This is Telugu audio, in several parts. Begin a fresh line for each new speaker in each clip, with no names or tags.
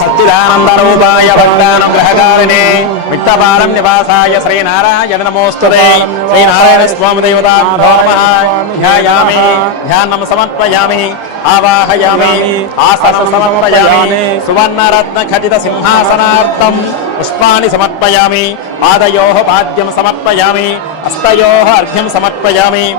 సచ్చిదానందరూపాయ భక్తానుగ్రహకారిణే విట్టపారం నివాసాయ శ్రీనారాయణ నమోస్తుదే శ్రీనారాయణ స్వామి దేవతాభ్యో నమః. ధ్యాయామి. ధ్యానం సమర్పయామి. ఆవాహయామి. ఆసనం సమర్పయామి. సువర్ణరత్న ఖచిత సింహాసనార్థం పుష్పాన్ని సమర్పయామి. పాదయో పాద్యం సమర్పయామి. హస్తయో అర్ఘ్యం సమర్పయామి.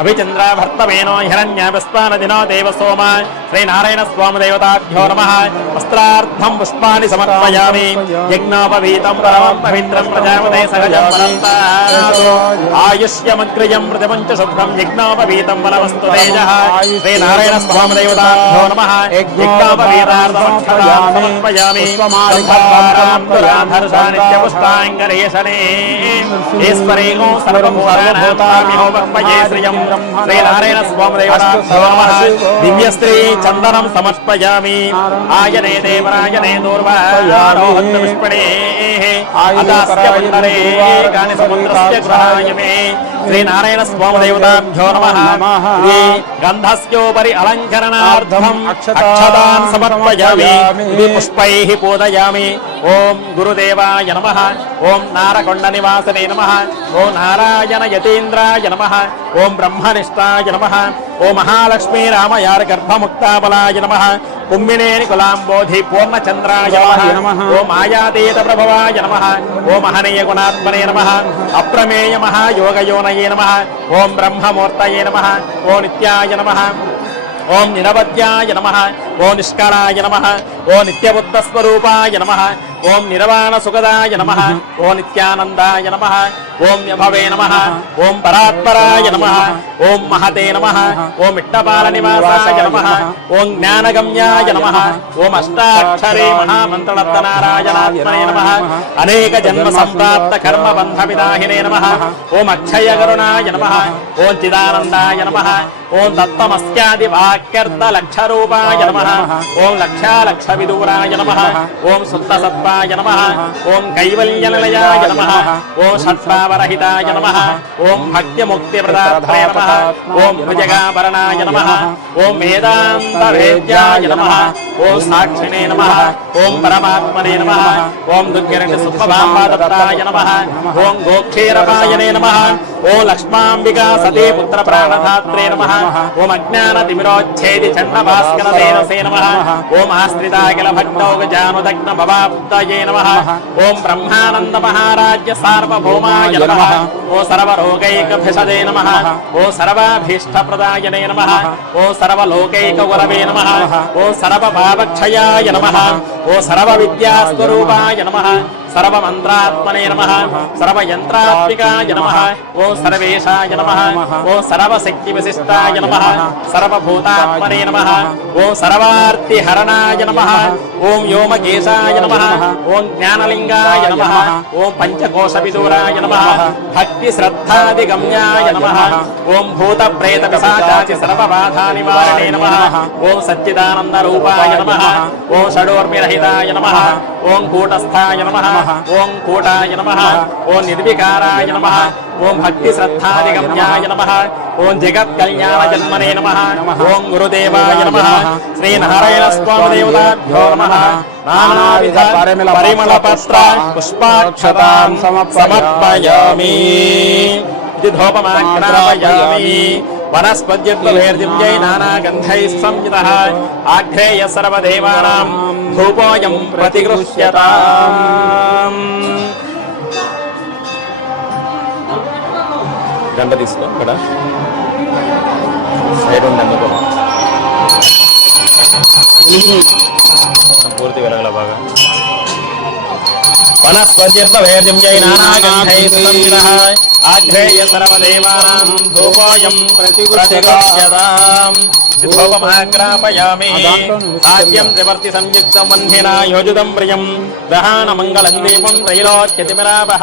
अभिचन्द्राभर्तमेनो हिरण्यवस्वानदिनो देवसोम श्रीनारायणस्वामदेवताभ्यो नमः। वस्त्रार्थम् पुष्पाणि समर्पयामि। यज्ञोपवीतम् परमम् पवित्रम् प्रजापते सहजम् आयुष्यमग्रजम् मृतमम् च शुभ्रम् यज्ञोपवीतम् वनवस्तु तेजः। श्रीनारायणस्वामदेवताभ्यो नमः। यज्ञोपवीतार्थमक्षरामर्पयामि पुष्पाङ्गरेशने ईश्वरेणो सर्वभूतानि होमर्पये श्रियम् శ్రీనారాయణ స్వామి దివ్యశ్రీ చందనం సమర్పయామి ఆయనే దేవరాయనే మండలే గాని సముద్రస్య శ్రీనారాయణ స్వామి దేవతాభ్యో నమః ఇది గంధస్యోపరి అలంకరణార్థం అక్షతాన్ సమర్పయామి ఇది పుష్పైః పూజయామి ఓం గురుదేవాయ నమః ఓం నారకొండ నివాసనే నమః ఓం నారాయణ యతీంద్రాయ నమః ఓం బ్రహ్మనిష్టాయ నమః ఓ మహాలక్ష్మీ రామయార గర్భముక్తాబలాయ నమః కుమ్మినేని కులాంబోధి పూర్ణచంద్రాయ నమః. ఓ మాయాతీత ప్రభవాయ నమః. ఓ మహనీయ గుణాత్మనే నమః. అప్రమేయ మహాయోగయోనయే నమః. ఓం బ్రహ్మమూర్తయే నమః. ఓ నిత్యాయ నమః. ఓం నిరవధ్యాయ నమ. ఓం నిష్కళాయ నమ ఓ నిత్యబుద్ధస్వరూపాయ నమ ఓం నిర్వాణ సుఖదాయ నమ ఓ నిత్యానందాయ నమ ఓం వ్యభవే నమ ఓం పరాత్పరాయ నమ ఓం మహతే నమ ఓం ఇట్టపాల నివాసాయ నమ ఓం జ్ఞానగమ్యాయ నమ ఓం అష్టాక్షరే మహామంత్రనత్తనారాయణాత్మనే నమ అనేక జన్మ సంప్రాప్త కర్మ బంధ విదాహినే నమ ఓం అక్షయ కరుణాయ నమ ఓం చిదానందాయ నమ ఓం దత్తమస్యాది వాక్యర్థ లక్ష రూపాయ నమ ఓం లక్షాలక్ష విదూరాయ నమ ఓం సుత్త సత్వాయ నమ ఓం కైవల్యనిలయాయ నమ ఓం షట్భావరహితాయ నమ ఓం భక్తి ముక్తి ప్రదాత్రే నమ ఓం భుజగాభరణాయ నమ ఓం వేదాంత వేద్యాయ నమ ఓం సాక్షిణే నమ ఓం పరమాత్మనే నమ ఓం దుర్గిరణి సుఖభామాదత్తాయ నమ ఓం గోక్షీరపాయనే నమ ఓం లక్ష్మాంబికా సతీ పుత్ర ప్రాణధాత్రే నమ. ఓం అజ్ఞాన తిమిరోచ్ఛేది చండ భాస్కర సేనసే నమ ఓం ఆశ్రితాకిల భక్తౌగజానుదగ్న భవాబ్దయే నమ. ఓం బ్రహ్మానంద మహారాజ్య సార్వభౌమాయ నమ. ఓ సర్వరోగైక భిషదే నమ. ఓ సర్వాభీష్ట ప్రదాయనే నమ. ఓ సర్వలోకైక గురవే నమ. ఓ సర్వ పాపక్షయాయ నమ. ఓ సర్వ విద్యాస్వరూపాయ నమ. సర్వమంత్రాత్మనే నమ. సర్వయంత్రాత్మికాయ నమ. ఓ సర్వేశాయ నమ. ఓ సర్వశక్తి విశిష్టాయ నమ. సర్వభూతాత్మనే నమ. ఓ సర్వార్తిహరణాయ నమ. ఓం వ్యోమకేశాయ నమ. ఓం జ్ఞానలింగాయ నమ. ఓం పంచకోశ విదూరాయ నమ. భక్తి శ్రద్ధాదిగమ్యాయ నమ. ఓం భూత ప్రేత పిశాచాచి సర్వబాధా నివారణే నమ. ఓం సచ్చిదానంద రూపాయ నమ. ఓం షడోర్మిరహితాయ నమ. ఓం కూటస్థాయ నమ ఓం కూటాయ నమ ఓం నిర్వికారాయ నమ ఓం భక్తి శ్రద్ధాదిగమ్యాయ నమ ఓం జగత్ కళ్యాణ జన్మనే నమ ఓం గురుదేవాయ నమ శ్రీ నారాయణ స్వామి దేవతాభ్యో నమ నానావిధ పరిమళ పత్ర పుష్పాక్షతాం సమర్పయామి ఇది ధూపమాగ్రాపయామి వనస్పత్యుర్దివ్యై నానాగంధైः సంయుతः ఆఘ్రేయ సర్వదేవానాం ధూపోయం ప్రతిగృహ్యతాం గంట తీసుకో ఇక్కడ। సైడ్ ఉంది అందుకో పూర్తి వెలగల బాగా. వనస్పత్యుర్దివ్యై నానాగంధైः సంయుతः। ఆఘ్రేయ సర్వదేవానాం ధూపోయం ప్రతిగృహ్యతాం ధూపమాగ్రాపయామి సాధ్యం త్రివర్తి సంయుక్తం వన్హినా యోజితం ప్రియం దహాన మంగళం దీపం త్రైలోక్యతిమిరాపః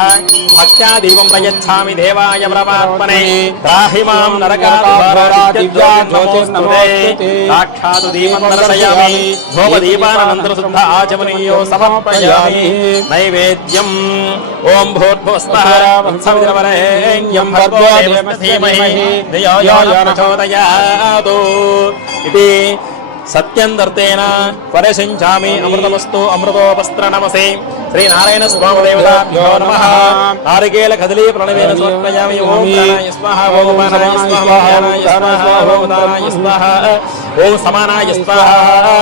భక్త్యా దీపం ప్రయచ్ఛామి దేవాయ పరమాత్మనే త్రాహి మాం నరకాదివ్యాజ్యోతిర్నమోస్తుతే సాక్షాత్ దీపం దర్శయామి ధూపదీపానంతర శుద్ధ ఆచమనీయో సమర్పయామి నైవేద్యం ఓం భూర్భువస్వః వత్సవితుర్వరేణ్యం భర్గో దేవस्य ధియో యో నః ప్రచోదయాతు ఇది సత్యందర్తేన పరిశించామి అమృతమస్తు అమృతోపస్త్ర నమసే శ్రీ నారాయణ స్వామి దేవతాభ్యో నమ నారికేల కదలీ ప్రణవేన సమర్పయామి ఓం స్వాహ ఓం స్వాహ ఓం స్వాహ ओम समानाय स्वाहा।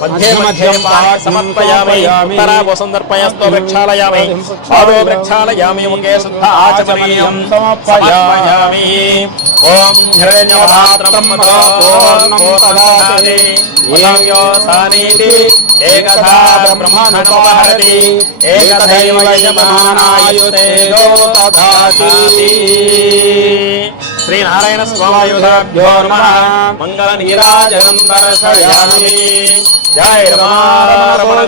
मध्ये मध्ये पाक समर्पयामि। तरा वसन्दर्पयस्तो वृक्षालयामि। पादो वृक्षालयामि मुखे शुद्ध आचमनीयं। समर्पयामि। ओम हिरण्यभाद्रं पूर्णमोदधाने एवयो सानीति एकधा ब्रह्मणोपहरति एकधैव यजमानायुतेजो तदाति శ్రీనారాయణ స్వాయుధాభ్యో నమ. మంగళ నీరాజనం దర్శయామి జయ రమణ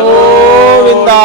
గోవిందా.